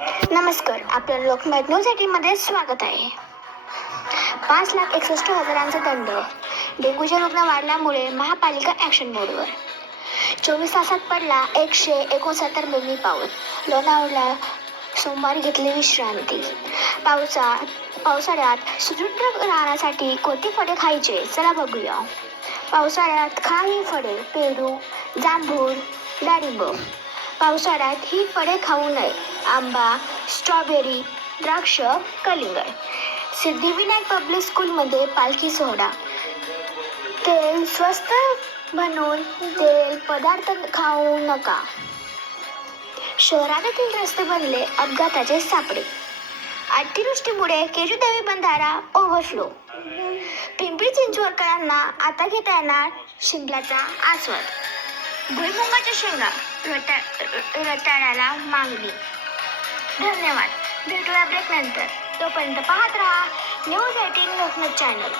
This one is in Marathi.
नमस्कार, आपल्या लोकमत न्यूज 18 मध्ये स्वागत आहे. 5,61,000चा दंड. डेंग्यूचे रुग्ण वाढल्यामुळे महापालिका ॲक्शन मोडवर. 24 तासात पडला 169 मिमी पाऊस. लोणावळा सोमवारी घेतली विश्रांती. पावसाळ्यात सुदृढ राहण्यासाठी कोणती फळे खायचे, चला बघूया. पावसाळ्यात खा ही फळे: पेरू, जांभूळ, डाळिंब. पावसाळ्यात ही फळे खाऊ नये: आंबा, स्ट्रॉबेरी, द्राक्ष, कलिंगड. सिद्धिविनायक पब्लिक स्कूलमध्ये पालखी सोहळा. तेल स्वस्त म्हणून तेल पदार्थ खाऊ नका. शहरातील रस्ते बनले अपघाताचे सापळे. अतिवृष्टीमुळे केशवदेवी बंधारा ओव्हरफ्लो. पिंपरी चिंचवडकरांना आता घेता येणार शिंगल्याचा आस्वाद. भुईमुगाच्या शेंगा रताळ्याला मागणी. धन्यवाद. भेटूया ब्रेक नंतर. तोपर्यंत पाहत राहा न्यूज 18 लोकमत चॅनल.